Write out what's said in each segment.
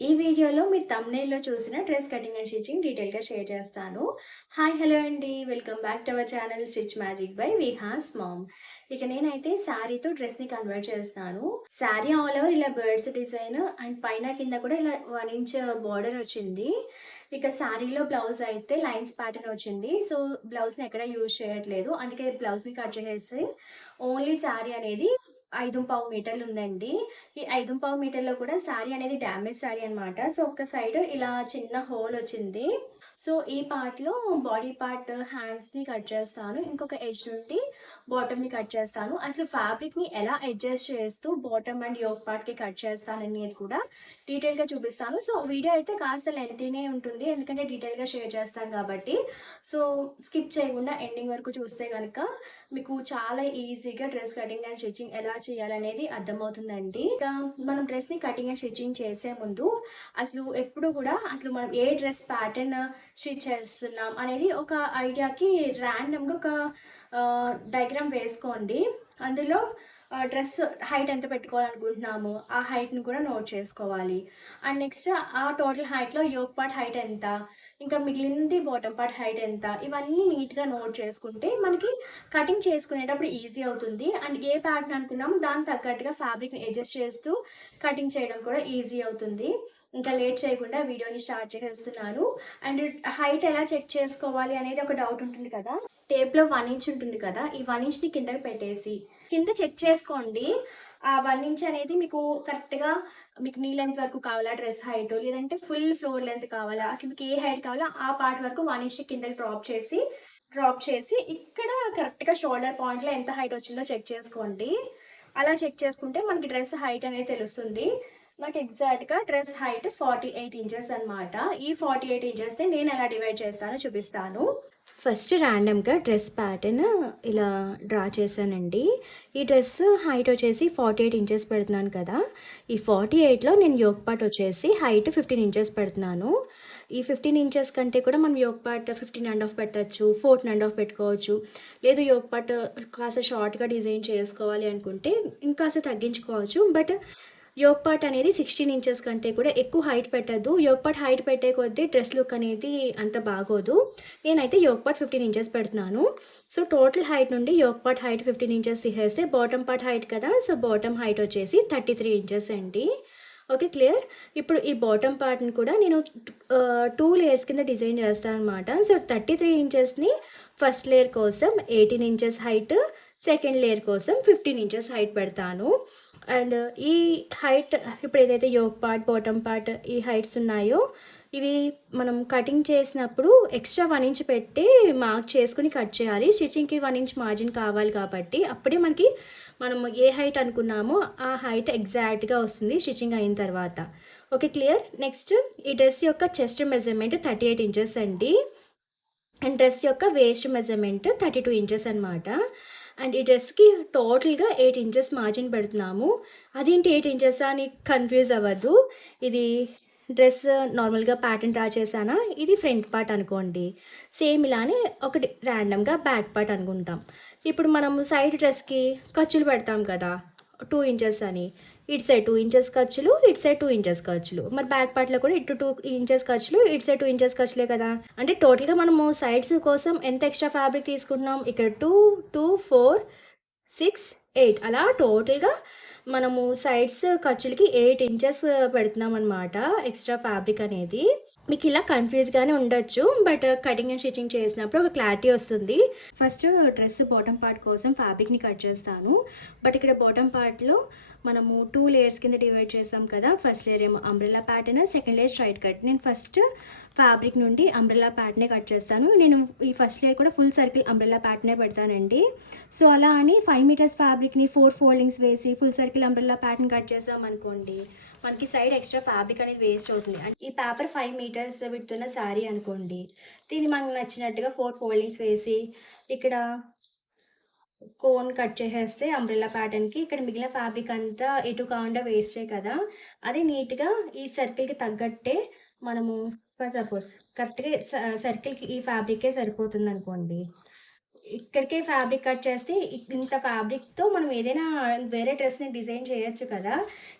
ఈ వీడియోలో మీరు థంబ్‌నెయిల్‌లో చూసిన డ్రెస్ కటింగ్ అండ్ స్టిచ్చింగ్ డీటెయిల్‌గా షేర్ చేస్తాను. హాయ్! హలో అండి. Welcome back to our channel stitch magic by Vihas mom. ఇక నేనైతే శారీతో డ్రెస్‌ని కన్వర్ట్ చేస్తాను. శారీ ఆల్ ఓవర్ ఇలా బర్డ్స్ డిజైన్ అండ్ పైన కింద కూడా ఇలా 1 ఇంచ్ బార్డర్ వచ్చింది. ఇక శారీలో బ్లౌజ్ అయితే లైన్స్ ప్యాటర్న్ వచ్చింది. సో, బ్లౌజ్‌ని ఎక్కడ యూజ్ చేయట్లేదు. అందుకే బ్లౌజ్‌ని కట్ చేసేసి ఓన్లీ శారీ అనేది 5.25 మీటర్లు ఉందండి. ఈ 5.25 మీటర్‌లో కూడా శారీ అనేది డ్యామేజ్ శారీ అనమాట. సో, ఒక సైడ్ ఇలా చిన్న హోల్ వచ్చింది. సో, ఈ పార్ట్‌లో బాడీ పార్ట్ హ్యాండ్స్‌ని కట్ చేస్తాను. ఇంకొక ఎడ్జ్ నుండి బాటమ్‌ని కట్ చేస్తాను. అసలు ఫ్యాబ్రిక్‌ని ఎలా అడ్జస్ట్ చేస్తూ బాటమ్ అండ్ యోక్ పార్ట్‌కి కట్ చేస్తాననేది కూడా డీటెయిల్‌గా చూపిస్తాను. సో, వీడియో అయితే కాస్త లెంతీనే ఉంటుంది. ఎందుకంటే డీటెయిల్‌గా షేర్ చేస్తాను కాబట్టి. సో, స్కిప్ చేయకుండా ఎండింగ్ వరకు చూస్తే గనక మీకు చాలా ఈజీగా డ్రెస్ కటింగ్ అండ్ స్టిచ్చింగ్ ఎలా చేయాలనేది అర్థమవుతుందండి. ఇంకా మనం డ్రెస్‌ని కటింగ్ అండ్ స్టిచ్చింగ్ చేసే ముందు అసలు ఎప్పుడు కూడా అసలు మనం ఏ డ్రెస్ ప్యాటర్న్ స్టిచ్ చేస్తున్నాం అనేది ఒక ఐడియాకి ర్యాండమ్‌గా ఒక డయాగ్రామ్ వేసుకోండి. అందులో డ్రెస్ హైట్ ఎంత పెట్టుకోవాలనుకుంటున్నాము, ఆ హైట్‌ని కూడా నోట్ చేసుకోవాలి. అండ్ నెక్స్ట్ ఆ టోటల్ హైట్‌లో యోక్ పార్ట్ హైట్ ఎంత, ఇంకా మిగిలింది బాటమ్ పార్ట్ హైట్ ఎంత, ఇవన్నీ నీట్‌గా నోట్ చేసుకుంటే మనకి కటింగ్ చేసుకునేటప్పుడు ఈజీ అవుతుంది. అండ్ ఏ ప్యాటర్న్ అనుకున్నామో దానికి తగ్గట్టుగా ఫ్యాబ్రిక్‌ని అడ్జస్ట్ చేస్తూ కటింగ్ చేయడం కూడా ఈజీ అవుతుంది. ఇంకా లేట్ చేయకుండా వీడియోని స్టార్ట్ చేసేస్తున్నాను. అండ్ హైట్ ఎలా చెక్ చేసుకోవాలి అనేది ఒక డౌట్ ఉంటుంది కదా! టేప్‌లో 1 ఇంచ్ ఉంటుంది కదా! ఈ 1 ఇంచ్‌ని కిందకి పెట్టేసి కింద చెక్ చేసుకోండి. ఆ 1 ఇంచ్ అనేది మీకు కరెక్ట్‌గా మీకు నీ లెంత్ వరకు కావాలా డ్రెస్ హైట్, లేదంటే ఫుల్ ఫ్లోర్ లెంత్ కావాలా, అసలు మీకు ఏ హైట్ కావాలో ఆ పార్ట్ వరకు 1 ఇంచ్ కిందకి డ్రాప్ చేసి ఇక్కడ కరెక్ట్‌గా షోల్డర్ పాయింట్‌లో ఎంత హైట్ వచ్చిందో చెక్ చేసుకోండి. అలా చెక్ చేసుకుంటే మనకి డ్రెస్ హైట్ అనేది తెలుస్తుంది. నాకు ఎగ్జాక్ట్‌గా డ్రెస్ హైట్ 48 ఇంచెస్ అనమాట. ఈ 48 ఇంచెస్‌ని నేను ఎలా డివైడ్ చేస్తానో చూపిస్తాను. ఫస్ట్ ర్యాండమ్‌గా డ్రెస్ ప్యాటర్న్ ఇలా డ్రా చేశానండి. ఈ డ్రెస్ హైట్ వచ్చేసి 48 ఇంచెస్ పెడుతున్నాను కదా! ఈ 48లో నేను యోక్ పార్ట్ వచ్చేసి హైట్ 15 ఇంచెస్ పెడుతున్నాను. ఈ 15 ఇంచెస్ కంటే కూడా మనం యోక్ పార్ట్ 15 ½ పెట్టొచ్చు. 14 ½ పెట్టుకోవచ్చు. లేదు యోక్ పార్ట్ కాస్త షార్ట్‌గా డిజైన్ చేసుకోవాలి అనుకుంటే ఇంకాస్త తగ్గించుకోవచ్చు. బట్ యోక్ పార్ట్ అనేది 16 ఇంచెస్ కంటే కూడా ఎక్కువ హైట్ పెట్టొద్దు. యోక్ పార్ట్ హైట్ పెట్టే కొద్దీ డ్రెస్ లుక్ అనేది అంత బాగోదు. నేనైతే యోక్ పార్ట్ 15 ఇంచెస్ పెడుతున్నాను. సో, టోటల్ హైట్ నుండి యోక్ పార్ట్ హైట్ 15 ఇంచెస్ తీసేస్తే బాటమ్ పార్ట్ హైట్ కదా! సో, బాటమ్ హైట్ వచ్చేసి 33 ఇంచెస్ అండి. ఓకే. క్లియర్? ఇప్పుడు ఈ బాటమ్ పార్ట్‌ని కూడా నేను 2 లేయర్స్ కింద డిజైన్ చేస్తాననమాట. సో, 33 ఇంచెస్‌ని ఫస్ట్ లేయర్ కోసం 18 ఇంచెస్ హైట్, సెకండ్ లేయర్ కోసం 15 ఇంచెస్ హైట్ పెడతాను. అండ్ ఈ హైట్ ఇప్పుడు ఏదైతే యోక్ పార్ట్, బాటమ్ పార్ట్ ఈ హైట్స్ ఉన్నాయో, ఇవి మనం కటింగ్ చేసినప్పుడు ఎక్స్ట్రా 1 ఇంచ్ పెట్టి మార్క్ చేసుకొని కట్ చేయాలి. స్టిచ్చింగ్‌కి 1 ఇంచ్ మార్జిన్ కావాలి కాబట్టి, అప్పుడే మనకి మనం ఏ హైట్ అనుకున్నామో ఆ హైట్ ఎగ్జాక్ట్‌గా వస్తుంది స్టిచ్చింగ్ అయిన తర్వాత. ఓకే. క్లియర్? నెక్స్ట్ ఈ డ్రెస్ యొక్క చెస్ట్ మెజర్‌మెంట్ 38 ఇంచెస్ అండి. అండ్ డ్రెస్ యొక్క వేస్ట్ మెజర్‌మెంట్ 32 ఇంచెస్ అనమాట. అండ్ ఈ డ్రెస్‌కి టోటల్‌గా 8 ఇంచెస్ మార్జిన్ పెడుతున్నాము. అదేంటి 8 ఇంచెసా అని కన్‌ఫ్యూజ్ అవ్వద్దు. ఇది డ్రెస్ నార్మల్‌గా ప్యాటర్న్ డ్రా చేశానా, ఇది ఫ్రంట్ పార్ట్ అనుకోండి. సేమ్ ఇలానే ఒకటి ర్యాండమ్‌గా బ్యాక్ పార్ట్ అనుకుంటాం. ఇప్పుడు మనము సైడ్ డ్రెస్‌కి ఖర్చులు పెడతాం కదా! 2 ఇంచెస్ అని. ఇటు సైడ్ 2 ఇంచెస్ ఖర్చులు, ఇటు సైడ్ 2 ఇంచెస్ ఖర్చులు. మరి బ్యాక్ పార్ట్‌లో కూడా ఇటు 2 ఇంచెస్ ఖర్చులు, ఇటు సైడ్ 2 ఇంచెస్ ఖర్చులే కదా! అంటే టోటల్‌గా మనము సైడ్స్ కోసం ఎంత ఎక్స్‌ట్రా ఫ్యాబ్రిక్ తీసుకుంటున్నాం? ఇక్కడ 2, 2, 4, 6, 8 అలా టోటల్‌గా మనము సైడ్స్ ఖర్చులకి 8 ఇంచెస్ పెడుతున్నామనమాట ఎక్స్‌ట్రా ఫ్యాబ్రిక్ అనేది. మీకిలా కన్‌ఫ్యూజ్‌గానే ఉండొచ్చు. బట్ కటింగ్ అండ్ స్టిచ్చింగ్ చేసినప్పుడు ఒక క్లారిటీ వస్తుంది. ఫస్ట్ డ్రెస్ బాటమ్ పార్ట్ కోసం ఫ్యాబ్రిక్‌ని కట్ చేస్తాను. బట్ ఇక్కడ బాటమ్ పార్ట్‌లో మనము 2 లేయర్స్ కింద డివైడ్ చేసాం కదా! ఫస్ట్ లేయర్ ఏమో umbrella pattern, second layer straight cut. నేను ఫస్ట్ ఫ్యాబ్రిక్ నుండి అంబ్రెల్లా ప్యాటర్నే కట్ చేస్తాను. నేను ఈ ఫస్ట్ లేయర్ కూడా ఫుల్ సర్కిల్ అంబ్రెల్లా ప్యాటర్నే పెడతానండి. సో, అలా అని 5 మీటర్స్ ఫ్యాబ్రిక్‌ని 4 ఫోల్డింగ్స్ వేసి full circle umbrella pattern cut చేసామనుకోండి, మనకి సైడ్ ఎక్స్ట్రా ఫ్యాబ్రిక్ అనేది వేస్ట్ అవుతుంది. అంటే ఈ పేపర్ 5 మీటర్స్ విడ్త్ ఉన్న శారీ అనుకోండి. దీన్ని మనకు నచ్చినట్టుగా 4 ఫోల్డింగ్స్ వేసి ఇక్కడ కోన్ కట్ చేసేస్తే అంబ్రెల్లా ప్యాటర్న్‌కి ఇక్కడ మిగిలిన ఫ్యాబ్రిక్ అంతా ఎటు కాకుండా వేస్టే కదా! అది నీట్‌గా ఈ సర్కిల్‌కి తగ్గట్టే మనము ఫర్ సపోజ్ కరెక్ట్‌గా సర్కిల్‌కి ఈ ఫ్యాబ్రికే సరిపోతుందనుకోండి. ఇక్కడికే ఫ్యాబ్రిక్ కట్ చేస్తే ఇంత ఫ్యాబ్రిక్‌తో మనం ఏదైనా వేరే డ్రెస్‌ని డిజైన్ చేయొచ్చు కదా!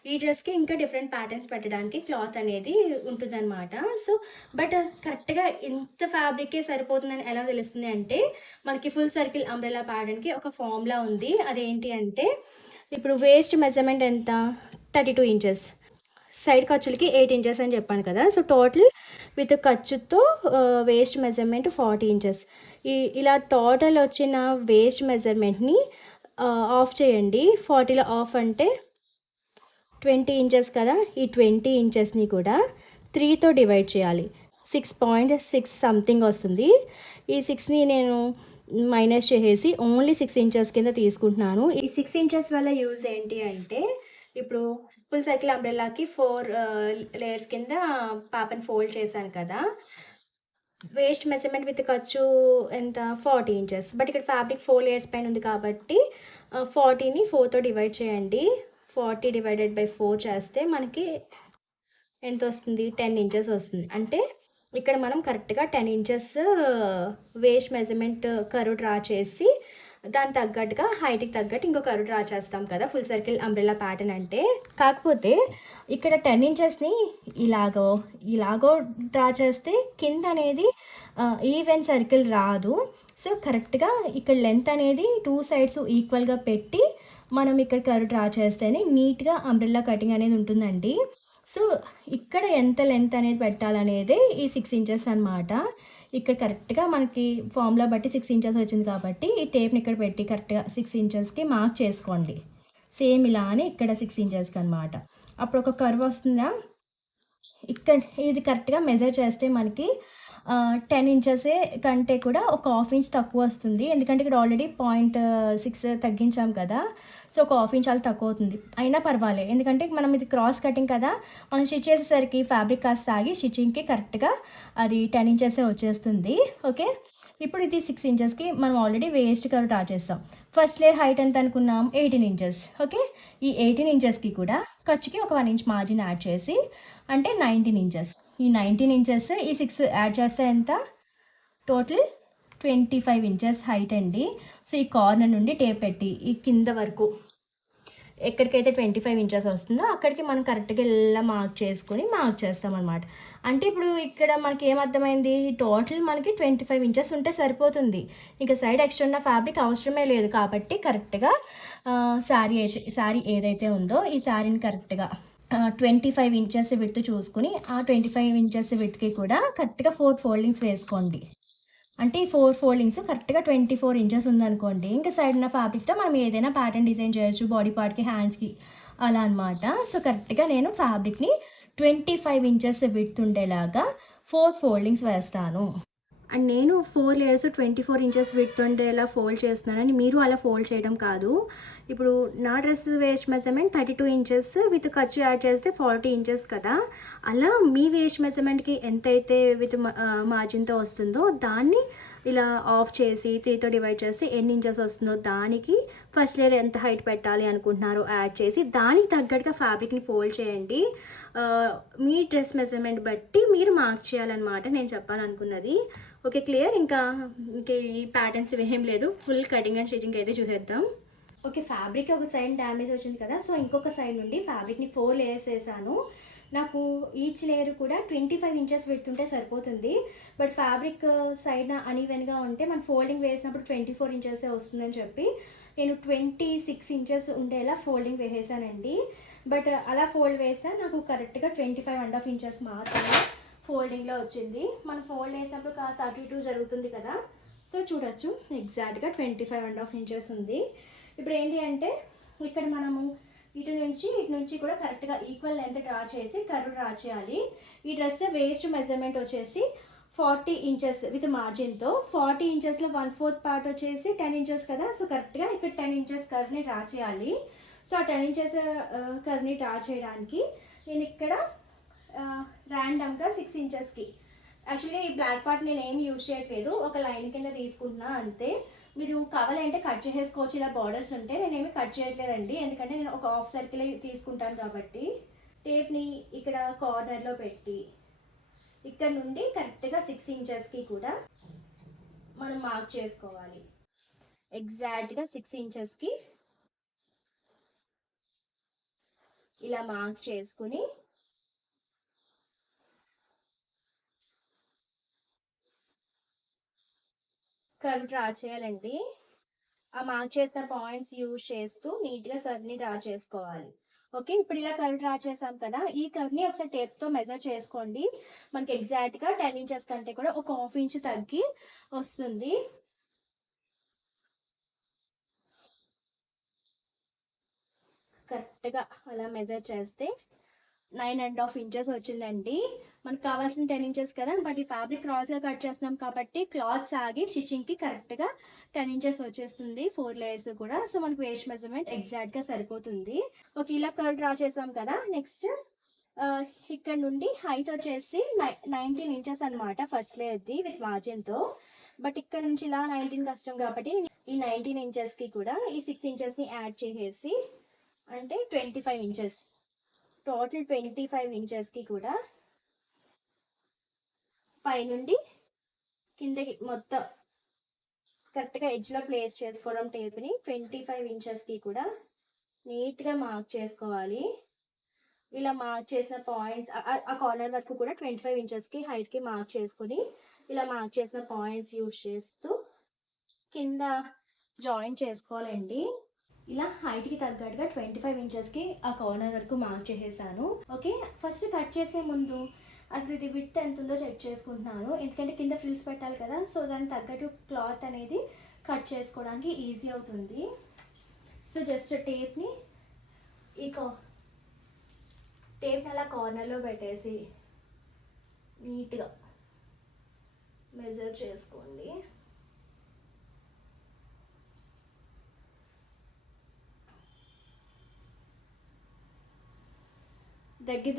ఈ డ్రెస్‌కి ఇంకా డిఫరెంట్ ప్యాటర్న్స్ పెట్టడానికి క్లాత్ అనేది ఉంటుందనమాట. సో, బట్ కరెక్ట్‌గా ఇంత ఫ్యాబ్రికే సరిపోతుందని ఎలా తెలుస్తుంది అంటే, మనకి ఫుల్ సర్కిల్ అంబ్రెల్లా ప్యాటర్న్‌కి ఒక ఫార్ములా ఉంది. అదేంటి అంటే, ఇప్పుడు వేస్ట్ మెజర్‌మెంట్ ఎంత? 32 ఇంచెస్. సైడ్ ఖర్చులకి 8 ఇంచెస్ అని చెప్పాను కదా! సో, టోటల్ విత్ ఖర్చుతో వేస్ట్ మెజర్‌మెంట్ 40 ఇంచెస్. ఇలా టోటల్ వచ్చిన వేస్ట్ మెజర్‌మెంట్‌ని ఆఫ్ చేయండి. 40లో ఆఫ్ అంటే 20 ఇంచెస్ కదా! ఈ 20 ఇంచెస్‌ని కూడా 3తో డివైడ్ చేయాలి. 6.6 సంథింగ్ వస్తుంది. ఈ 6ని నేను మైనస్ చేసేసి ఓన్లీ 6 ఇంచెస్ కింద తీసుకుంటున్నాను. ఈ 6 ఇంచెస్ వల్ల యూజ్ ఏంటి అంటే, ఇప్పుడు ఫుల్ సర్కిల్ అంబ్రెల్లాకి 4 లేయర్స్ కింద పాపని ఫోల్డ్ చేశాను కదా! వేస్ట్ మెజర్‌మెంట్ విత్ ఖర్చు ఎంత? 40 ఇంచెస్. బట్ ఇక్కడ ఫ్యాబ్రిక్ 4 లేయర్స్ పైన ఉంది కాబట్టి 40ని 4తో డివైడ్ చేయండి. 40 డివైడెడ్ బై 4 చేస్తే మనకి ఎంతొస్తుంది? 10 ఇంచెస్ వస్తుంది. అంటే ఇక్కడ మనం కరెక్ట్‌గా 10 inches waist measurement curve draw చేసి, దానికి తగ్గట్టుగా హైట్‌కి తగ్గట్టు ఇంకో కర్వ్ డ్రా చేస్తాం కదా! ఫుల్ సర్కిల్ అంబ్రెల్లా ప్యాటర్న్ అంటే. కాకపోతే ఇక్కడ 10 ఇంచెస్‌ని ఇలాగో డ్రా చేస్తే కింద అనేది ఈవెన్ సర్కిల్ రాదు. సో, కరెక్ట్‌గా ఇక్కడ లెంత్ అనేది 2 సైడ్స్ ఈక్వల్‌గా పెట్టి, మనం ఇక్కడ కర్వ్ డ్రా చేస్తేనే నీట్‌గా అంబ్రెల్లా కటింగ్ అనేది ఉంటుందండి. సో, ఇక్కడ ఎంత లెంత్ అనేది పెట్టాలనేదే ఈ 6 ఇంచెస్ అనమాట. ఇక్కడ కరెక్ట్‌గా మనకి ఫార్ములా బట్టి 6 ఇంచెస్ వచ్చింది కాబట్టి, ఈ టేప్‌ని ఇక్కడ పెట్టి కరెక్ట్‌గా 6 ఇంచెస్‌కి మార్క్ చేసుకోండి. సేమ్ ఇలానే ఇక్కడ 6 ఇంచెస్‌కి అనమాట. అప్పుడు ఒక కర్వ్ వస్తుందా? ఇక్కడ ఇది కరెక్ట్‌గా మెజర్ చేస్తే మనకి 10 ఇంచెసే కంటే కూడా ఒక హాఫ్ ఇంచ్ తక్కువ వస్తుంది. ఎందుకంటే ఇక్కడ ఆల్రెడీ 0.6 తగ్గించాం కదా! సో, ఒక హాఫ్ ఇంచ్ అలా తక్కువ అవుతుంది. అయినా పర్వాలే. ఎందుకంటే మనం ఇది క్రాస్ కటింగ్ కదా! మనం స్టిచ్ చేసేసరికి ఫ్యాబ్రిక్ కాస్త సాగి స్టిచ్చింగ్‌కి కరెక్ట్‌గా అది 10 ఇంచెసే వచ్చేస్తుంది. ఓకే. ఇప్పుడు ఇది 6 ఇంచెస్‌కి మనం ఆల్రెడీ వేస్ట్ కర్వ్ డ్రా చేసాం. ఫస్ట్ లేయర్ హైట్ ఎంత అనుకున్నాం? 18 ఇంచెస్. ఓకే. ఈ 18 ఇంచెస్‌కి కూడా ఖర్చుకి ఒక 1 ఇంచ్ మార్జిన్ యాడ్ చేసి, అంటే 19 ఇంచెస్. ఈ 19 ఇంచెస్ ఈ 6 యాడ్ చేస్తే ఎంత? టోటల్ 25 ఇంచెస్ హైట్ అండి. సో, ఈ కార్నర్ నుండి టేప్ పెట్టి ఈ కింద వరకు ఎక్కడికైతే 25 ఇంచెస్ వస్తుందో అక్కడికి మనం కరెక్ట్‌గా ఇలా మార్క్ చేస్తామనమాట. అంటే ఇప్పుడు ఇక్కడ మనకి ఏమర్థమైంది? టోటల్ మనకి 25 ఇంచెస్ ఉంటే సరిపోతుంది. ఇక సైడ్ ఎక్స్ట్రా ఉన్న ఫ్యాబ్రిక్ అవసరమే లేదు కాబట్టి కరెక్ట్‌గా శారీ ఏదైతే ఉందో ఈ శారీని కరెక్ట్‌గా 25 ఇంచెస్ విడ్త్ చూసుకొని, ఆ 25 ఇంచెస్ విడ్త్‌కి కూడా కరెక్ట్‌గా 4 ఫోల్డింగ్స్ వేసుకోండి. అంటే ఈ 4 ఫోల్డింగ్స్ కరెక్ట్‌గా 24 ఇంచెస్ ఉందనుకోండి, ఇంకా సైడ్ ఉన్న ఫ్యాబ్రిక్‌తో మనం ఏదైనా ప్యాటర్న్ డిజైన్ చేయొచ్చు. బాడీ పార్ట్‌కి, హ్యాండ్స్‌కి అలా అనమాట. సో, కరెక్ట్‌గా నేను ఫ్యాబ్రిక్‌ని 25 ఇంచెస్ విడ్త్ ఉండేలాగా 4 ఫోల్డింగ్స్ వేస్తాను. అండ్ నేను 4 లేయర్స్ 24 ఇంచెస్ విడ్త్ ఉండేలా ఫోల్డ్ చేస్తున్నానని మీరు అలా ఫోల్డ్ చేయడం కాదు. ఇప్పుడు నా dress waste measurement 32 inches with ఖర్చు యాడ్ చేస్తే 40 ఇంచెస్ కదా! అలా మీ వేస్ట్ మెజర్‌మెంట్‌కి ఎంతైతే మార్జిన్‌తో వస్తుందో దాన్ని ఇలా ఆఫ్ చేసి 3తో డివైడ్ చేసి ఎన్ని ఇంచెస్ వస్తుందో దానికి ఫస్ట్ లేయర్ ఎంత హైట్ పెట్టాలి అనుకుంటున్నారో యాడ్ చేసి దానికి తగ్గట్టుగా ఫ్యాబ్రిక్‌ని ఫోల్డ్ చేయండి. మీ డ్రెస్ మెజర్‌మెంట్ బట్టి మీరు మార్క్ చేయాలన్నమాట నేను చెప్పాలనుకున్నది. ఓకే. క్లియర్. ఇంకా ఈ ప్యాటర్న్స్ ఇవేం లేదు. ఫుల్ కటింగ్ అండ్ స్టిచ్చింగ్ అయితే చూసేద్దాం. ఓకే. ఫ్యాబ్రిక్ ఒక సైడ్ డ్యామేజ్ వచ్చింది కదా! సో, ఇంకొక సైడ్ నుండి ఫ్యాబ్రిక్‌ని 4 లేయర్స్ ఏసాను. నాకు ఈచ్ లేయర్ కూడా 25 ఇంచెస్ విడ్త్ ఉంటే సరిపోతుంది. బట్ ఫ్యాబ్రిక్ సైడ్‌న అనీవెన్‌గా ఉంటే మనం ఫోల్డింగ్ వేసినప్పుడు 24 ఇంచెసే వస్తుందని చెప్పి నేను 26 ఇంచెస్ ఉండేలా ఫోల్డింగ్ వేసేసానండి. బట్ అలా ఫోల్డ్ వేసినా నాకు కరెక్ట్‌గా 25½ ఇంచెస్ మాత్రమే ఫోల్డింగ్‌లో వచ్చింది. మనం ఫోల్డ్ వేసినప్పుడు కాస్త అటు ఇటు జరుగుతుంది కదా! సో, చూడొచ్చు ఎగ్జాక్ట్‌గా 25½ ఇంచెస్ ఉంది. ఇప్పుడు ఏంటి అంటే ఇక్కడ మనము ఇటు నుంచి కూడా కరెక్ట్‌గా ఈక్వల్ లెంత్ డ్రా చేసి కర్వ్ డ్రా చేయాలి. ఈ డ్రెస్ వేస్ట్ మెజర్‌మెంట్ వచ్చేసి 40 ఇంచెస్ విత్ మార్జిన్‌తో 40 ఇంచెస్‌లో 1/4 పార్ట్ వచ్చేసి 10 ఇంచెస్ కదా! సో, కరెక్ట్‌గా ఇక్కడ 10 ఇంచెస్ కర్వ్‌ని డ్రా చేయాలి. సో, ఆ 10 ఇంచెస్ కర్వ్‌ని డ్రా చేయడానికి నేను ఇక్కడ ర్యాండమ్‌గా 6 ఇంచెస్‌కి యాక్చువల్‌గా ఈ బ్లాక్ పార్ట్ నేను ఏమి యూజ్ చేయట్లేదు. ఒక లైన్ కింద తీసుకుంటున్నా అంతే. మీరు కావాలంటే కట్ చేసేసుకోవచ్చు. ఇలా బార్డర్స్ ఉంటే నేనేమి కట్ చేయట్లేదండి. ఎందుకంటే నేను ఒక హాఫ్ సర్కిల్ తీసుకుంటాను కాబట్టి. టేప్‌ని ఇక్కడ కార్నర్‌లో పెట్టి ఇక్కడ నుండి కరెక్ట్‌గా 6 ఇంచెస్‌కి కూడా మనం మార్క్ చేసుకోవాలి. ఎగ్జాక్ట్గా 6 ఇంచెస్కి ఇలా మార్క్ చేసుకుని కర్వ్ డ్రా చేయాలండి. ఆ మార్క్ చేసిన పాయింట్స్ యూజ్ చేస్తూ నీట్గా కర్వ్ని డ్రా చేసుకోవాలి. ఓకే, ఇప్పుడు ఇలా కర్వ్ డ్రా చేసాం కదా, ఈ కర్వ్ని ఒకసారి టేప్తో మెజర్ చేసుకోండి. మనకి ఎగ్జాక్ట్గా 10 ఇంచెస్ కంటే కూడా ఒక హాఫ్ ఇంచ్ తగ్గి వస్తుంది. కరెక్ట్గా అలా మెజర్ చేస్తే 9.5 ఇంచెస్ వచ్చిందండి. మనకు కావాల్సిన 10 ఇంచెస్ కదా, బట్ ఈ ఫ్యాబ్రిక్ క్రాస్గా కట్ చేస్తున్నాం కాబట్టి క్లాత్ సాగి స్టిచ్చింగ్కి కరెక్ట్గా 10 ఇంచెస్ వచ్చేస్తుంది, 4 లేయర్స్ కూడా. సో మనకు వేస్ట్ మెజర్మెంట్ ఎగ్జాక్ట్గా సరిపోతుంది. ఓకే, ఇలా కర్వ్ డ్రా చేసాం కదా. నెక్స్ట్ ఇక్కడ నుండి హైట్ వచ్చేసి 19 ఇంచెస్ అనమాట ఫస్ట్ లేయర్ది విత్ మార్జిన్తో. బట్ ఇక్కడ నుంచి ఇలా 19 కష్టం కాబట్టి ఈ 19 ఇంచెస్కి కూడా ఈ 6 ఇంచెస్ని యాడ్ చేసేసి అంటే 25 ఇంచెస్, టోటల్ 25 ఇంచెస్కి కూడా పైనుండి కిందకి మొత్తం కరెక్ట్గా ఎడ్జ్లో ప్లేస్ చేసుకోవడం టేప్ని. 25 ఇంచెస్కి కూడా నీట్గా మార్క్ చేసుకోవాలి. ఇలా మార్క్ చేసిన పాయింట్స్ ఆ కార్నర్ వరకు కూడా 25 ఇంచెస్కి హైట్కి మార్క్ చేసుకుని ఇలా మార్క్ చేసిన పాయింట్స్ యూజ్ చేస్తూ కింద జాయిన్ చేసుకోవాలండి. ఇలా హైట్కి తగ్గట్టుగా 25 ఇంచెస్కి ఆ కార్నర్ వరకు మార్క్ చేసేసాను. ఓకే, ఫస్ట్ కట్ చేసే ముందు అసలు ఇది విడ్త్ ఎంత ఉందో చెక్ చేసుకుంటున్నాను, ఎందుకంటే కింద ఫ్రిల్స్ పెట్టాలి కదా. సో దానికి తగ్గట్టు క్లాత్ అనేది కట్ చేసుకోవడానికి ఈజీ అవుతుంది. సో జస్ట్ టేప్ని అలా కార్నర్లో పెట్టేసి నీట్గా మెజర్ చేసుకోండి.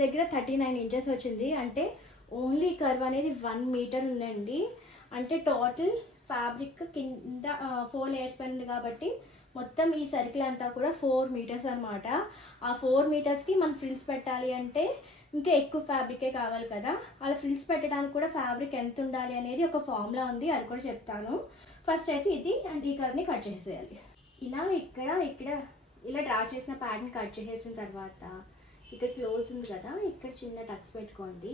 దగ్గర 39 ఇంచెస్ వచ్చింది. అంటే ఓన్లీ కర్వ్ అనేది 1 మీటర్ ఉందండి. అంటే టోటల్ ఫ్యాబ్రిక్ కింద 4 లేయర్స్ పైన ఉంది కాబట్టి మొత్తం ఈ సర్కిల్ అంతా కూడా 4 మీటర్స్ అనమాట. ఆ 4 మీటర్స్కి మనం ఫ్రిల్స్ పెట్టాలి అంటే ఇంకా ఎక్కువ ఫ్యాబ్రికే కావాలి కదా. అలా ఫ్రిల్స్ పెట్టడానికి కూడా ఫ్యాబ్రిక్ ఎంత ఉండాలి అనేది ఒక ఫార్ములా ఉంది, అది కూడా చెప్తాను. ఫస్ట్ అయితే ఇది అండ్ ఈ కర్వ్ని కట్ చేసేయాలి. ఇలా ఇక్కడ ఇలా డ్రా చేసిన ప్యాడ్ని కట్ చేసేసిన తర్వాత ఇక్కడ క్లోజ్ ఉంది కదా, ఇక్కడ చిన్న టక్స్ పెట్టుకోండి.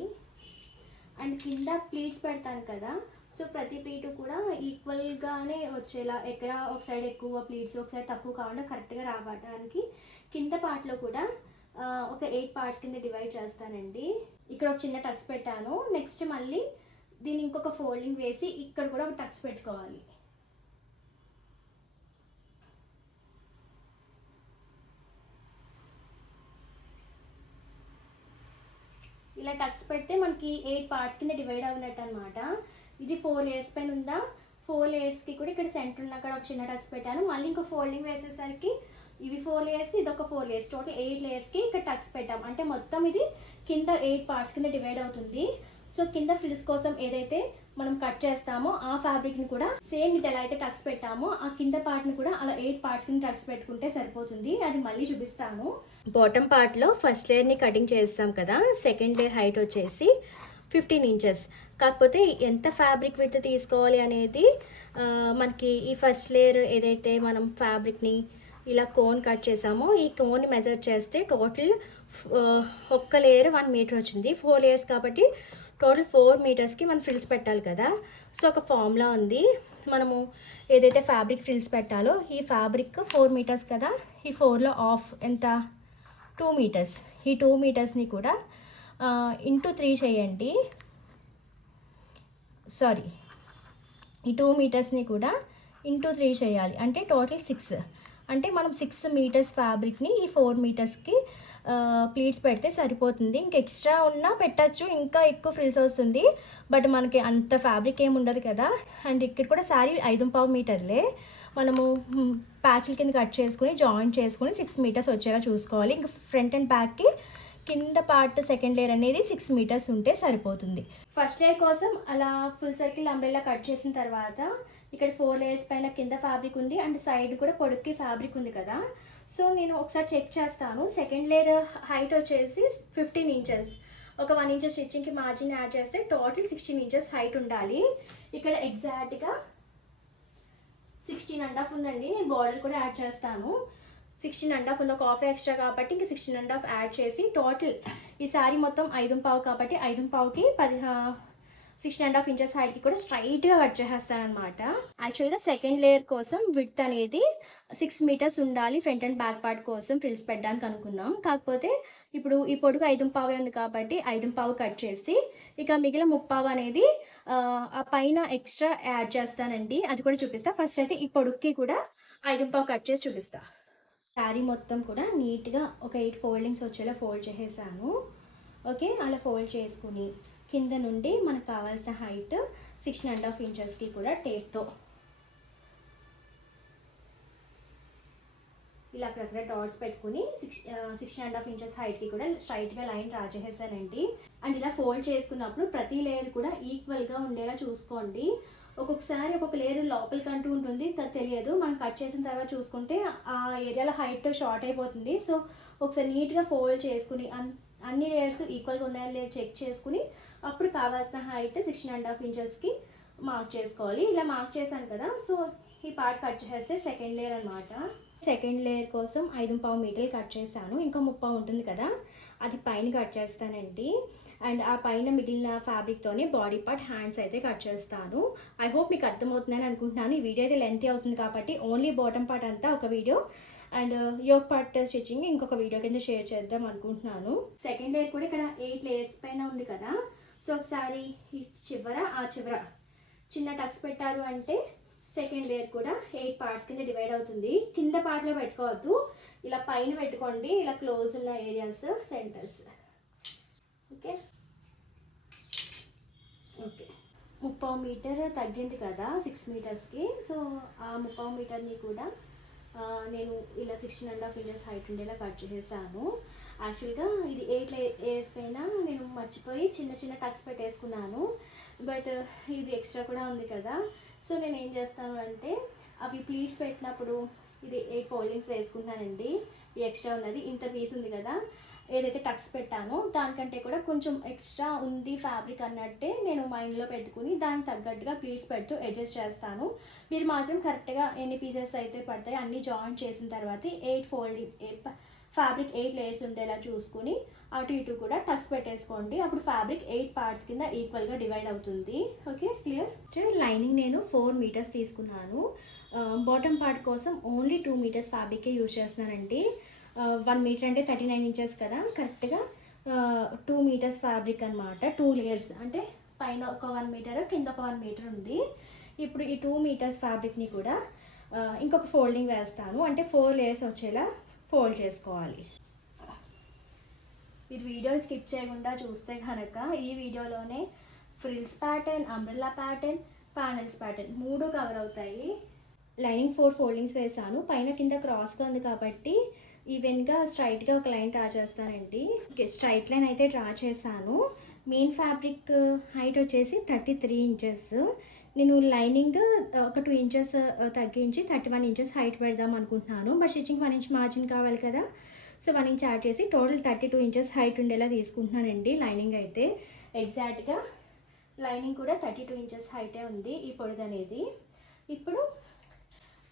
అండ్ కింద ప్లీట్స్ పెడతాను కదా, సో ప్రతి ప్లీటు కూడా ఈక్వల్గానే వచ్చేలా, ఎక్కడ ఒక సైడ్ ఎక్కువ ప్లీట్స్ ఒక సైడ్ తక్కువ కాకుండా కరెక్ట్గా రావడానికి కింద పార్ట్లో కూడా ఒక 8 పార్ట్స్ కింద డివైడ్ చేస్తానండి. ఇక్కడ ఒక చిన్న టక్స్ పెట్టాను. నెక్స్ట్ మళ్ళీ దీన్ని ఇంకొక ఫోల్డింగ్ వేసి ఇక్కడ కూడా ఒక టక్స్ పెట్టుకోవాలి. ఇలా టక్స్ పెడితే మనకి 8 పార్ట్స్ కింద డివైడ్ అవునట్టు అనమాట. ఇది 4 లేయర్స్ పైన ఉందా, 4 లేయర్స్కి కూడా ఇక్కడ సెంటర్ ఉన్న అక్కడ ఒక చిన్న టక్స్ పెట్టాను. మళ్ళీ ఇంకో ఫోల్డింగ్ వేసేసరికి ఇవి 4 లేయర్స్, ఇది ఒక 4 లేయర్స్, టోటల్ 8 లేయర్స్కి ఇక్కడ టక్స్ పెట్టాం. అంటే మొత్తం ఇది కింద 8 పార్ట్స్ కింద డివైడ్ అవుతుంది. సో కింద ఫ్రిల్స్ కోసం ఏదైతే మనం కట్ చేస్తామో ఆ ఫ్యాబ్రిక్ని కూడా సేమ్ ఇది ఎలా అయితే టక్స్ పెట్టామో ఆ కింద పార్ట్ని కూడా అలా 8 పార్ట్స్ కింద టక్స్ పెట్టుకుంటే సరిపోతుంది. అది మళ్ళీ చూపిస్తాను. బాటమ్ పార్ట్లో ఫస్ట్ లేయర్ని కటింగ్ చేస్తాం కదా, సెకండ్ లేయర్ హైట్ వచ్చేసి 15 ఇంచెస్. కాకపోతే ఎంత ఫ్యాబ్రిక్ విడ్త్ తీసుకోవాలి అనేది మనకి ఈ ఫస్ట్ లేయర్ ఏదైతే మనం ఫ్యాబ్రిక్ని ఇలా కోన్ కట్ చేసామో ఈ కోన్ని మెజర్ చేస్తే టోటల్ ఒక్క లేయర్ 1 మీటర్ వచ్చింది. 4 లేయర్స్ కాబట్టి టోటల్ 4 మీటర్స్కి మనం ఫ్రిల్స్ పెట్టాలి కదా. సో ఒక ఫార్ములా ఉంది, మనము ఏదైతే ఫ్యాబ్రిక్ ఫ్రిల్స్ పెట్టాలో ఈ ఫ్యాబ్రిక్ 4 మీటర్స్ కదా, ఈ 4లో ఆఫ్ ఎంత 2 మీటర్స్. ఈ 2 మీటర్స్ని కూడా ఇంటూ 3 చేయండి. సారీ, ఈ 2 మీటర్స్ని కూడా ఇంటూ 3 చేయాలి, అంటే టోటల్ 6. అంటే మనం 6 మీటర్స్ ఫ్యాబ్రిక్ని ఈ 4 మీటర్స్కి ప్లీట్స్ పెడితే సరిపోతుంది. ఇంక ఎక్స్ట్రా ఉన్నా పెట్టచ్చు, ఇంకా ఎక్కువ ఫ్రిల్స్ వస్తుంది, బట్ మనకి అంత ఫ్యాబ్రిక్ ఏమి ఉండదు కదా. అండ్ ఇక్కడ కూడా శారీ 5.5 మీటర్లే, మనము ప్యాచ్ల కింద కట్ చేసుకుని జాయింట్ చేసుకుని 6 మీటర్స్ వచ్చేలా చూసుకోవాలి. ఇంకా ఫ్రంట్ అండ్ బ్యాక్కి కింద పార్ట్ సెకండ్ లేయర్ అనేది 6 మీటర్స్ ఉంటే సరిపోతుంది. ఫస్ట్ లేయర్ కోసం అలా ఫుల్ సర్కిల్ అంబ్రెల్లా కట్ చేసిన తర్వాత ఇక్కడ 4 లేయర్స్ పైన కింద ఫ్యాబ్రిక్ ఉంది అండ్ సైడ్ కూడా పొడుక్కి ఫ్యాబ్రిక్ ఉంది కదా. సో నేను ఒకసారి చెక్ చేస్తాను. సెకండ్ లేయర్ హైట్ వచ్చేసి 15 ఇంచెస్, ఒక 1 ఇంచ్ స్టిచ్చింగ్కి మార్జిన్ యాడ్ చేస్తే టోటల్ 16 ఇంచెస్ హైట్ ఉండాలి. ఇక్కడ ఎగ్జాక్ట్గా 16.5 ఉందండి. నేను బార్డర్ కూడా యాడ్ చేస్తాను. 16.5 ఉంది, ఒక హాఫ్ ఎక్స్ట్రా కాబట్టి ఇంక 16.5 యాడ్ చేసి టోటల్ ఈ శారీ మొత్తం 5.5 కాబట్టి 5.5కి 16.5 ఇంచెస్ హైట్కి కూడా స్ట్రైట్గా కట్ చేసేస్తాను అనమాట. యాక్చువల్గా సెకండ్ లేయర్ కోసం విడ్త్ అనేది 6 మీటర్స్ ఉండాలి ఫ్రంట్ అండ్ బ్యాక్ పార్ట్ కోసం ఫ్రిల్స్ పెట్టడానికి అనుకున్నాం. కాకపోతే ఇప్పుడు ఈ పొడుగు 5.5 ఉంది కాబట్టి 5.5 కట్ చేసి ఇక మిగిలిన 3.5 అనేది ఆ పైన ఎక్స్ట్రా యాడ్ చేస్తానండి. అది కూడా చూపిస్తా. ఫస్ట్ అయితే ఈ పొడుగుకి కూడా 5.5 కట్ చేసి చూపిస్తా. శారీ మొత్తం కూడా నీట్గా ఒక 8 ఫోల్డింగ్స్ వచ్చేలా ఫోల్డ్ చేసేసాను. ఓకే, అలా ఫోల్డ్ చేసుకుని కింద నుండి మనకు కావాల్సిన హైట్ 16.5 ఇంచెస్కి కూడా టేప్తో ఇలా అక్కడక్కడ డాట్స్ పెట్టుకుని 16.5 ఇంచెస్ హైట్కి కూడా స్ట్రైట్గా లైన్ డ్రా చేసేసానండి. అండ్ ఇలా ఫోల్డ్ చేసుకున్నప్పుడు ప్రతి లేయర్ కూడా ఈక్వల్గా ఉండేలా చూసుకోండి. ఒక్కొక్కసారి ఒక్కొక్క లేయర్ లోపలికి అంటూ ఉంటుంది, తెలియదు. మనం కట్ చేసిన తర్వాత చూసుకుంటే ఆ ఏరియాలో హైట్ షార్ట్ అయిపోతుంది. సో ఒకసారి నీట్గా ఫోల్డ్ చేసుకుని అన్ని లేయర్స్ ఈక్వల్గా ఉన్నాయో లేదో చెక్ చేసుకుని అప్పుడు కావాల్సిన హైట్ 16.5 ఇంచెస్కి మార్క్ చేసుకోవాలి. ఇలా మార్క్ చేశాను కదా, సో ఈ పార్ట్ కట్ చేస్తే సెకండ్ లేయర్ అనమాట. సెకండ్ లేయర్ కోసం 5.5 మీటర్లు కట్ చేశాను. ఇంకా 3.5 ఉంటుంది కదా, అది పైన కట్ చేస్తానండి. అండ్ ఆ పైన మిగిలిన ఫ్యాబ్రిక్తోనే బాడీ పార్ట్, హ్యాండ్స్ అయితే కట్ చేస్తాను. ఐ హోప్ మీకు అర్థమవుతుందని అనుకుంటున్నాను. ఈ వీడియో అయితే లెంతీ అవుతుంది కాబట్టి ఓన్లీ బాటమ్ పార్ట్ అంతా ఒక video and yoke part stitching ఇంకొక వీడియో కింద షేర్ చేద్దాం అనుకుంటున్నాను. సెకండ్ లేయర్ కూడా ఇక్కడ 8 లేయర్స్ పైన ఉంది కదా, సో ఒకసారి ఈ చివర ఆ చివర చిన్న టక్స్ పెట్టారు అంటే సెకండ్ లేయర్ కూడా 8 పార్ట్స్ కింద డివైడ్ అవుతుంది. కింద పార్ట్లో పెట్టుకోవద్దు, ఇలా పైన పెట్టుకోండి, ఇలా క్లోజ్ ఉన్న areas centres. Okay okay 3.5 metre తగ్గింది కదా 6 మీటర్స్కి. సో ఆ 3.5 మీటర్ని కూడా నేను ఇలా 16.5 ఇంచెస్ హైట్ ఉండేలా కట్ చేసేసాను. యాక్చువల్గా ఇది 8 లేయర్స్ పైన నేను మర్చిపోయి చిన్న చిన్న టక్స్ పెట్టేసుకున్నాను. బట్ ఇది ఎక్స్ట్రా కూడా ఉంది కదా, సో నేను ఏం చేస్తాను అంటే అవి ప్లీట్స్ పెట్టినప్పుడు ఇది 8 ఫోల్డింగ్స్ వేసుకుంటున్నానండి. ఈ ఎక్స్ట్రా ఉన్నది ఇంత పీస్ ఉంది కదా, ఏదైతే టక్స్ పెట్టానో దానికంటే కూడా కొంచెం ఎక్స్ట్రా ఉంది ఫ్యాబ్రిక్ అన్నట్టే నేను మైండ్లో పెట్టుకుని దానికి తగ్గట్టుగా ప్లీట్స్ పెడుతూ అడ్జస్ట్ చేస్తాను. మీరు మాత్రం కరెక్ట్గా ఎన్ని పీసెస్ అయితే పడతాయో అన్నీ జాయిన్ చేసిన తర్వాత 8 ఫోల్డింగ్ ఫ్యాబ్రిక్ 8 లేయర్స్ ఉండేలా చూసుకుని అటు ఇటు కూడా టక్స్ పెట్టేసుకోండి. అప్పుడు ఫ్యాబ్రిక్ 8 పార్ట్స్ కింద ఈక్వల్గా డివైడ్ అవుతుంది. Okay, clear. లైనింగ్ నేను 4 మీటర్స్ తీసుకున్నాను. బాటమ్ పార్ట్ కోసం ఓన్లీ 2 మీటర్స్ ఫ్యాబ్రికే యూజ్ చేస్తున్నానండి. 1 మీటర్ అంటే 39 ఇంచెస్ కదా, కరెక్ట్గా 2 మీటర్స్ ఫ్యాబ్రిక్ అనమాట. 2 లేయర్స్ అంటే పైన ఒక 1 మీటర్ కింద ఒక 1 మీటర్ ఉంది. ఇప్పుడు ఈ 2 మీటర్స్ ఫ్యాబ్రిక్ని కూడా ఇంకొక ఫోల్డింగ్ వేస్తాను, అంటే 4 లేయర్స్ వచ్చేలా ఫోల్డ్ చేసుకోవాలి. మీరు వీడియోని స్కిప్ చేయకుండా చూస్తే కనుక ఈ వీడియోలోనే frills pattern, umbrella pattern, panels pattern 3 cover అవుతాయి. లైనింగ్ 4 ఫోల్డింగ్స్ వేసాను. పైన కింద క్రాస్గా ఉంది కాబట్టి ఈవెన్గా స్ట్రైట్గా ఒక లైన్ డ్రా చేస్తానండి. స్ట్రైట్ లైన్ అయితే డ్రా చేశాను. మెయిన్ ఫ్యాబ్రిక్ హైట్ వచ్చేసి 33 ఇంచెస్. నేను లైనింగ్ ఒక 2 ఇంచెస్ తగ్గించి 31 ఇంచెస్ హైట్ పెడదాం అనుకుంటున్నాను. బట్ స్టిచ్చింగ్ 1 ఇంచ్ మార్జిన్ కావాలి కదా, సో 1 ఇంచ్ యాడ్ చేసి టోటల్ 32 ఇంచెస్ హైట్ ఉండేలా తీసుకుంటున్నానండి. లైనింగ్ అయితే ఎగ్జాక్ట్గా లైనింగ్ కూడా 32 ఇంచెస్ హైటే ఉంది ఈ పొడుగు అనేది. ఇప్పుడు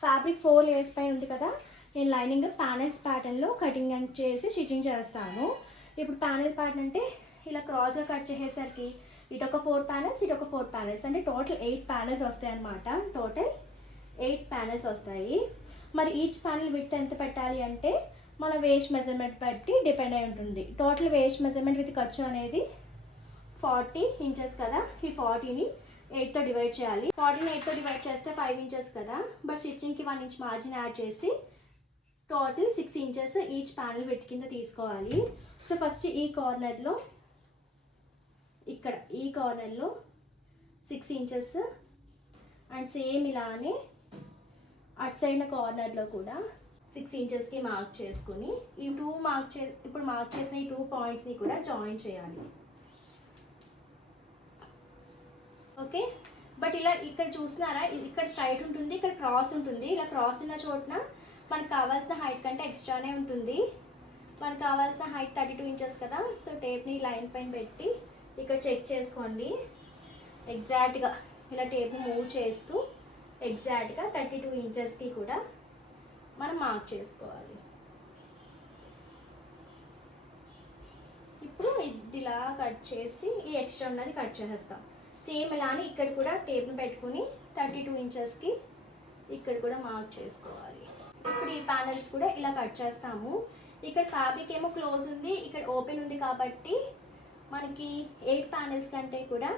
ఫ్యాబ్రిక్ 4 లేయర్స్ పై ఉంది కదా, నేను లైనింగ్ ప్యానల్స్ ప్యాటర్న్లో కటింగ్ అండ్ చేసి స్టిచ్చింగ్ చేస్తాను. ఇప్పుడు ప్యానల్ ప్యాటర్న్ అంటే ఇలా క్రాస్గా కట్ చేసేసరికి ఇటు ఒక 4 ప్యానల్స్, ఇటు ఒక 4 ప్యానల్స్, అంటే టోటల్ 8 ప్యానల్స్ వస్తాయి అన్నమాట. టోటల్ 8 ప్యానల్స్ వస్తాయి. మరి ఈచ్ ప్యానల్ విడ్త్ ఎంత పెట్టాలి అంటే మన వేస్ట్ మెజర్మెంట్ బట్టి డిపెండ్ అయి ఉంటుంది. టోటల్ వేస్ట్ మెజర్మెంట్ విత్ ఖర్చు అనేది 40 ఇంచెస్ కదా, ఈ 40ని 8తో డివైడ్ చేయాలి. 40ని 8తో డివైడ్ చేస్తే 5 ఇంచెస్ కదా, బట్ స్టిచ్చింగ్కి 1 ఇంచ్ మార్జిన్ యాడ్ చేసి total 6 inches each panel width కింద తీసుకోవాలి. సో ఫస్ట్ ఈ కార్నర్లో, ఇక్కడ ఈ కార్నర్లో 6 ఇంచెస్ అండ్ సేమ్ ఇలానే అటు సైడ్ కార్నర్లో కూడా 6 ఇంచెస్కి మార్క్ చేసుకుని ఈ ఇప్పుడు మార్క్ చేసిన ఈ 2 పాయింట్స్ని కూడా జాయిన్ చేయాలి. ఓకే, బట్ ఇలా ఇక్కడ చూస్తున్నారా, ఇక్కడ స్ట్రైట్ ఉంటుంది, ఇక్కడ క్రాస్ ఉంటుంది. ఇలా క్రాస్ ఉన్న చోటున మనకు కావాల్సిన హైట్ కంటే ఎక్స్ట్రానే ఉంటుంది. మనకు కావాల్సిన హైట్ 32 ఇంచెస్ కదా, సో టేప్ని లైన్ పైన పెట్టి ఇక్కడ చెక్ చేసుకోండి. ఎగ్జాక్ట్గా ఇలా టేప్ని మూవ్ చేస్తూ ఎగ్జాక్ట్గా 32 ఇంచెస్కి కూడా మనం మార్క్ చేసుకోవాలి. ఇప్పుడు ఇలా కట్ చేసి ఈ ఎక్స్ట్రా ఉన్నది కట్ చేసేస్తాం. సేమ్ ఇలానే ఇక్కడ కూడా టేప్ని పెట్టుకుని 32 ఇంచెస్కి ఇక్కడ కూడా మార్క్ చేసుకోవాలి. ఇప్పుడు ఈ ప్యానెల్స్ కూడా ఇలా కట్ చేస్తాము. ఇక్కడ ఫ్యాబ్రిక్ ఏమో క్లోజ్ ఉంది, ఇక్కడ ఓపెన్ ఉంది కాబట్టి మనకి 8 ప్యానెల్స్ కంటే కూడా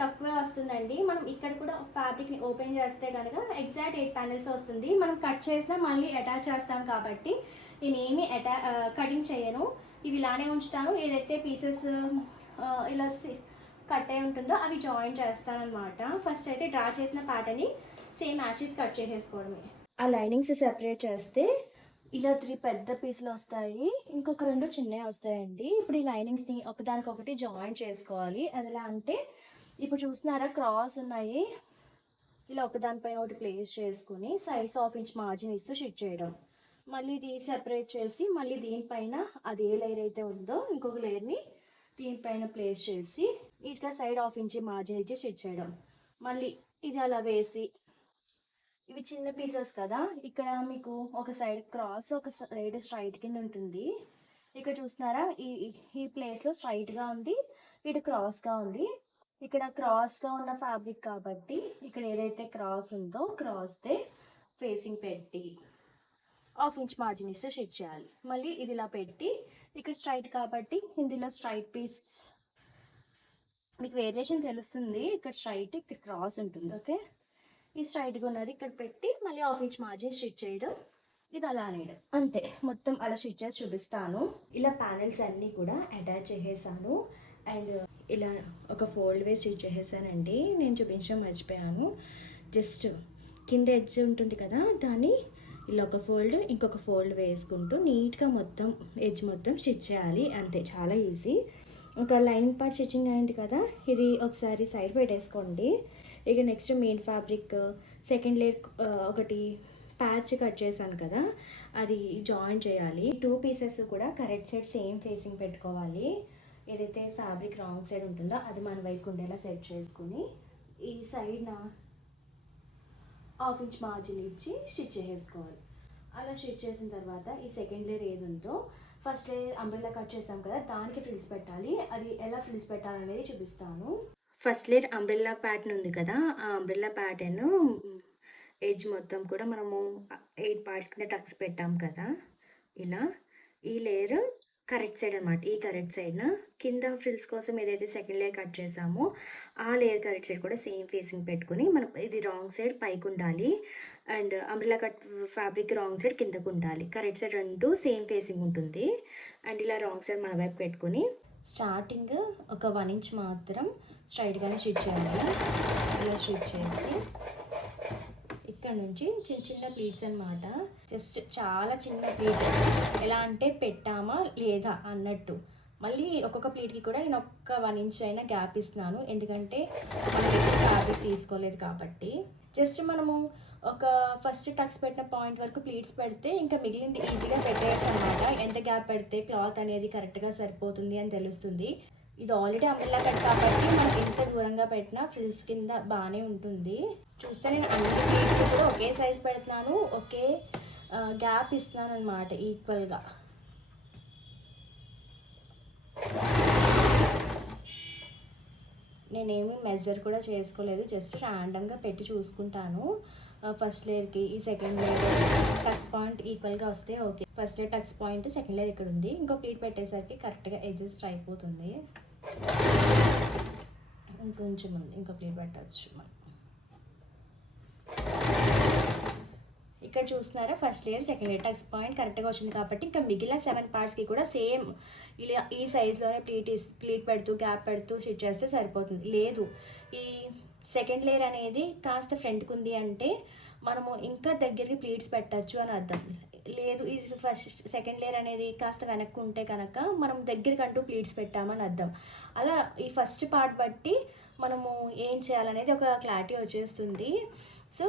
తక్కువే వస్తుందండి. మనం ఇక్కడ కూడా ఫ్యాబ్రిక్ని ఓపెన్ చేస్తే కనుక ఎగ్జాక్ట్ 8 ప్యానెల్స్ వస్తుంది. మనం కట్ చేసినా మళ్ళీ అటాచ్ చేస్తాం కాబట్టి నేనేమి కటింగ్ చేయను, ఇవి ఇలానే ఉంచుతాను. ఏదైతే పీసెస్ ఇలా కట్ అయి ఉంటుందో అవి జాయిన్ చేస్తాను అనమాట. ఫస్ట్ అయితే డ్రా చేసిన ప్యాటర్న్ని సేమ్ యాషెస్ కట్ చేసేసుకోవడమే. ఆ లైనింగ్స్ సెపరేట్ చేస్తే ఇలా 3 పెద్ద పీసులు వస్తాయి, ఇంకొక 2 చిన్నవి వస్తాయండి. ఇప్పుడు ఈ లైనింగ్స్ని ఒకదానికొకటి జాయిన్ చేసుకోవాలి. అది ఎలా అంటే ఇప్పుడు చూస్తున్నారా క్రాస్ ఉన్నాయి, ఇలా ఒకదానిపైన ఒకటి ప్లేస్ చేసుకుని సైడ్స్ ½ ఇంచ్ మార్జిన్ ఇస్తూ స్టిచ్ చేయడం. మళ్ళీ ఇది సెపరేట్ చేసి మళ్ళీ దీనిపైన అది ఏ లేయర్ అయితే ఉందో ఇంకొక లేయర్ని దీనిపైన ప్లేస్ చేసి నీట్గా సైడ్ ½ ఇంచ్ మార్జిన్ ఇచ్చి స్టిచ్ చేయడం. మళ్ళీ ఇది అలా వేసి, ఇవి చిన్న పీసెస్ కదా, ఇక్కడ మీకు ఒక సైడ్ క్రాస్ ఒక సైడ్ స్ట్రైట్ కింద ఉంటుంది. ఇక్కడ చూస్తున్నారా ఈ ప్లేస్లో స్ట్రైట్గా ఉంది, ఇటు క్రాస్గా ఉంది. ఇక్కడ క్రాస్గా ఉన్న ఫ్యాబ్రిక్ కాబట్టి ఇక్కడ ఏదైతే క్రాస్ ఉందో క్రాస్దే ఫేసింగ్ పెట్టి ½ ఇంచ్ మార్జిన్ ఇస్తే స్టిచ్ చేయాలి. మళ్ళీ ఇది ఇలా పెట్టి ఇక్కడ స్ట్రైట్ కాబట్టి ఇందులో స్ట్రైట్ పీస్ మీకు వేరియేషన్ తెలుస్తుంది. ఇక్కడ స్ట్రైట్, ఇక్కడ క్రాస్ ఉంటుంది. ఓకే, ఈ స్ట్రైట్గా ఉన్నది ఇక్కడ పెట్టి మళ్ళీ ½ ఇంచ్ మార్జిన్ స్టిచ్ చేయడం. ఇది అలా అనేయడం అంతే. మొత్తం అలా స్టిచ్ చేసి చూపిస్తాను. ఇలా ప్యానెల్స్ అన్నీ కూడా అటాచ్ చేసేసాను అండ్ ఇలా ఒక ఫోల్డ్ వేసి స్టిచ్ చేసేసానండి. నేను చూపించడం మర్చిపోయాను. జస్ట్ కింద ఎడ్జ్ ఉంటుంది కదా, దాన్ని ఇలా ఒక ఫోల్డ్ ఇంకొక ఫోల్డ్ వేసుకుంటూ నీట్గా మొత్తం ఎడ్జ్ మొత్తం స్టిచ్ చేయాలి. అంతే, చాలా ఈజీ. ఒక లైనింగ్ పార్ట్ స్టిచ్చింగ్ అయింది కదా, ఇది ఒకసారి సైడ్ పెట్టేసుకోండి. ఇక next main fabric second layer ఒకటి ప్యాచ్ కట్ చేశాను కదా, అది జాయిన్ చేయాలి. 2 పీసెస్ కూడా కరెక్ట్ సైడ్ సేమ్ ఫేసింగ్ పెట్టుకోవాలి. ఏదైతే ఫ్యాబ్రిక్ రాంగ్ సైడ్ ఉంటుందో అది మన వైపు ఉండేలా సెట్ చేసుకుని ఈ సైడ్న ½ ఇంచ్ మార్జిన్ ఇచ్చి స్టిచ్ చేసుకోవాలి. అలా స్టిచ్ చేసిన తర్వాత ఈ సెకండ్ లేయర్ ఏది ఉందో ఫస్ట్ లేయర్ అంబ్రెల్లా కట్ చేసాం కదా, దానికి ఫ్రిల్స్ పెట్టాలి. అది ఎలా ఫ్రిల్స్ పెట్టాలనేది చూపిస్తాను. ఫస్ట్ లేయర్ అంబ్రెల్లా ప్యాటర్న్ ఉంది కదా, ఆ అంబ్రెల్లా ప్యాటర్న్ ఎడ్జ్ మొత్తం కూడా మనము 8 పార్ట్స్ కింద టక్స్ పెట్టాం కదా, ఇలా ఈ లేయర్ కరెక్ట్ సైడ్ అనమాట. ఈ కరెక్ట్ సైడ్న కింద ఫ్రిల్స్ కోసం ఏదైతే సెకండ్ లేయర్ కట్ చేసామో ఆ లేయర్ కరెక్ట్ సైడ్ కూడా సేమ్ ఫేసింగ్ పెట్టుకుని మనం ఇది రాంగ్ సైడ్ పైకి ఉండాలి and umbrella cut fabric wrong side కిందకు ఉండాలి. కరెక్ట్ సైడ్ 2 సేమ్ ఫేసింగ్ ఉంటుంది. అండ్ ఇలా రాంగ్ సైడ్ మన వైపు పెట్టుకుని స్టార్టింగ్ ఒక 1 ఇంచ్ మాత్రం స్ట్రైట్గానే స్టిచ్ చేయాలి. ఇలా స్టిచ్ చేసి ఇక్కడ నుంచి చిన్న చిన్న ప్లీట్స్ అనమాట, జస్ట్ చాలా చిన్న ప్లీట్, ఎలా అంటే పెట్టామా లేదా అన్నట్టు. మళ్ళీ ఒక్కొక్క ప్లీట్కి కూడా నేను ఒక్క 1 ఇంచ్ అయినా గ్యాప్ ఇస్తున్నాను, ఎందుకంటే మనం ఫ్యాబ్రిక్ తీసుకోలేదు కాబట్టి. జస్ట్ మనము ఒక ఫస్ట్ టక్స్ పెట్టిన పాయింట్ వరకు ప్లీట్స్ పెడితే ఇంకా మిగిలింది ఈజీగా పెట్టేయచ్చు అనమాట. ఎంత గ్యాప్ పెడితే క్లాత్ అనేది కరెక్ట్గా సరిపోతుంది అని తెలుస్తుంది. ఇది ఆల్రెడీ అంబ్రెల్లా కట్ కాబట్టి మనకి ఎంత దూరంగా పెట్టినా ఫ్రిల్స్ కింద బాగానే ఉంటుంది. చూస్తే నేను అన్ని ప్లీట్స్ కూడా ఒకే సైజ్ పెడుతున్నాను, ఒకే గ్యాప్ ఇస్తున్నాను అనమాట ఈక్వల్గా. నేనేమి మెజర్ కూడా చేసుకోలేదు, జస్ట్ ర్యాండమ్గా పెట్టి చూసుకుంటాను. ఫస్ట్ లేయర్కి ఈ సెకండ్ లేయర్ టక్స్ పాయింట్ ఈక్వల్గా వస్తే okay. First layer Tux point, second layer ఇక్కడ ఉంది, ఇంకో ప్లీట్ పెట్టేసరికి కరెక్ట్గా అడ్జస్ట్ అయిపోతుంది. ఇంకొంచెం ఉంది, ఇంకో ప్లేట్ పెట్టచ్చు మనం. ఇక్కడ చూస్తున్నారా first layer second layer Tux point కరెక్ట్గా వచ్చింది కాబట్టి ఇంకా మిగిలిన 7 పార్ట్స్కి కూడా సేమ్ ఇలా ఈ సైజ్లోనే ప్లీట్ పెడుతూ గ్యాప్ పెడుతూ స్టిచ్ చేస్తే సరిపోతుంది. లేదు ఈ సెకండ్ లేయర్ అనేది కాస్త ఫ్రంట్కి ఉంది అంటే మనము ఇంకా దగ్గరికి ప్లీట్స్ పెట్టచ్చు అని అర్థం. లేదు ఈ సెకండ్ లేయర్ అనేది కాస్త వెనక్కి ఉంటే కనుక మనం దగ్గరికంటూ ప్లీట్స్ పెట్టామని అర్థం. అలా ఈ ఫస్ట్ పార్ట్ బట్టి మనము ఏం చేయాలనేది ఒక క్లారిటీ వచ్చేస్తుంది. సో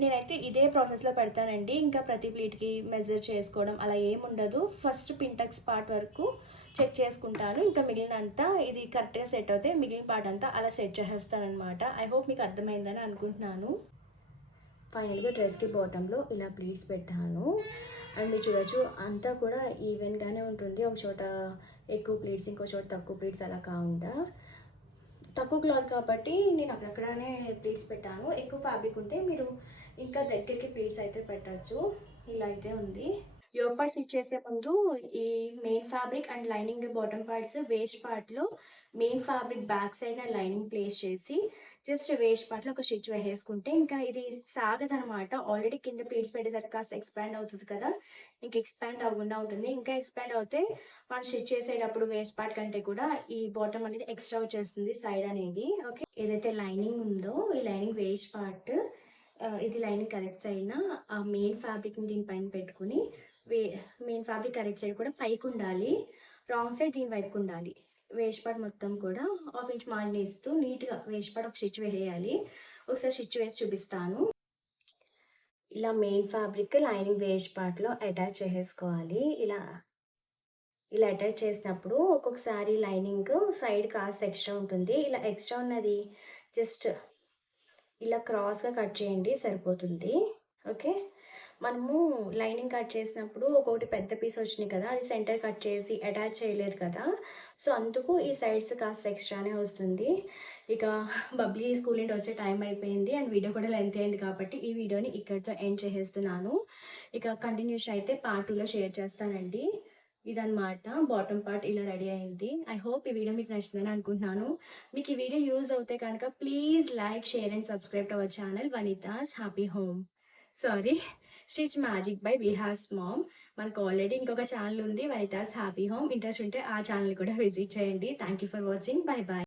నేనైతే ఇదే ప్రాసెస్లో పెడతానండి, ఇంకా ప్రతి ప్లీట్కి మెజర్ చేసుకోవడం అలా ఏముండదు. ఫస్ట్ పింటక్స్ పార్ట్ వరకు చెక్ చేసుకుంటాను, ఇంకా మిగిలినంతా ఇది కరెక్ట్గా సెట్ అవుతే మిగిలిన పార్ట్ అంతా అలా సెట్ చేసేస్తాను అనమాట. ఐ హోప్ మీకు అర్థమైందని అనుకుంటున్నాను. ఫైనల్గా డ్రెస్కి బాటంలో ఇలా ప్లీట్స్ పెట్టాను. అండ్ మీరు చూడొచ్చు అంతా కూడా ఈవెన్గానే ఉంటుంది. ఒక చోట ఎక్కువ ప్లీట్స్, ఇంకో చోట తక్కువ ప్లీట్స్ అలా కాకుండా. తక్కువ క్లాత్ కాబట్టి నేను అక్కడక్కడనే ప్లీట్స్ పెట్టాను. ఎక్కువ ఫ్యాబ్రిక్ ఉంటే మీరు ఇంకా దగ్గరికి ప్లీట్స్ అయితే పెట్టచ్చు. ఇలా అయితే ఉంది. యోగ్ పార్ట్ స్టిచ్ చేసే ముందు ఈ main fabric and lining bottom parts waste పార్ట్లో main fabric back side and lining place చేసి జస్ట్ వేస్ట్ పార్ట్లో ఒక స్టిచ్ వేసేసుకుంటే ఇంకా ఇది సాగదనమాట. ఆల్రెడీ కింద ప్లీట్స్ పెట్టేసరికి కాస్త ఎక్స్పాండ్ అవుతుంది కదా, ఇంక ఎక్స్పాండ్ అవ్వకుండా ఉంటుంది. ఇంకా ఎక్స్పాండ్ అవుతే మనం స్టిచ్ చేసేటప్పుడు వేస్ట్ పార్ట్ కంటే కూడా ఈ బాటమ్ అనేది ఎక్స్ట్రా వచ్చేస్తుంది సైడ్ అనేది. ఓకే, ఏదైతే లైనింగ్ ఉందో ఈ లైనింగ్ వేస్ట్ పార్ట్, ఇది లైనింగ్ కరెక్ట్ సైడ్న ఆ మెయిన్ ఫ్యాబ్రిక్ని దీనిపైన పెట్టుకుని మెయిన్ ఫ్యాబ్రిక్ కరెక్ట్ సైడ్ కూడా పైకి ఉండాలి, రాంగ్ సైడ్ దీని వైపుకి ఉండాలి. వేస్ట్ పార్ట్ మొత్తం కూడా హాఫ్ ఇంచ్ మార్జిన్ ఇస్తూ నీట్గా వేస్ట్ పార్ట్ ఒక స్టిచ్ వేయాలి. ఒకసారి స్టిచ్ వేసి చూపిస్తాను. ఇలా మెయిన్ ఫ్యాబ్రిక్ లైనింగ్ వేస్ట్ పార్ట్లో అటాచ్ చేసేసుకోవాలి. ఇలా అటాచ్ చేసినప్పుడు ఒక్కొక్కసారి లైనింగ్ సైడ్ కాస్త ఎక్స్ట్రా ఉంటుంది. ఇలా ఎక్స్ట్రా ఉన్నది జస్ట్ ఇలా క్రాస్గా కట్ చేయండి, సరిపోతుంది. ఓకే, మనము లైనింగ్ కట్ చేసినప్పుడు ఒక్కొక్కటి పెద్ద పీస్ వచ్చినాయి కదా, అది సెంటర్ కట్ చేసి అటాచ్ చేయలేదు కదా, సో అందుకు ఈ సైడ్స్ కాస్త ఎక్స్ట్రానే వస్తుంది. ఇక బబ్లీ స్కూల్ నుండి వచ్చే టైం అయిపోయింది అండ్ వీడియో కూడా లెంత్ అయింది కాబట్టి ఈ వీడియోని ఇక్కడితో ఎండ్ చేసేస్తున్నాను. ఇక కంటిన్యూషన్ అయితే పార్ట్ 2లో షేర్ చేస్తానండి. ఇదన్నమాట బాటమ్ పార్ట్ ఇలా రెడీ అయింది. ఐ హోప్ ఈ వీడియో మీకు నచ్చిందని అనుకుంటున్నాను. మీకు ఈ వీడియో యూజ్ అవుతే కనుక please like, share and subscribe to our channel Vanitha's happy home, sorry stitch magic by Vihas mom. మనకు ఆల్రెడీ ఇంకొక ఛానల్ ఉంది వనితాస్ హ్యాపీ హోమ్. ఇంట్రెస్ట్ ఉంటే ఆ ఛానల్ కూడా విజిట్ చేయండి. Thank you for watching. Bye bye.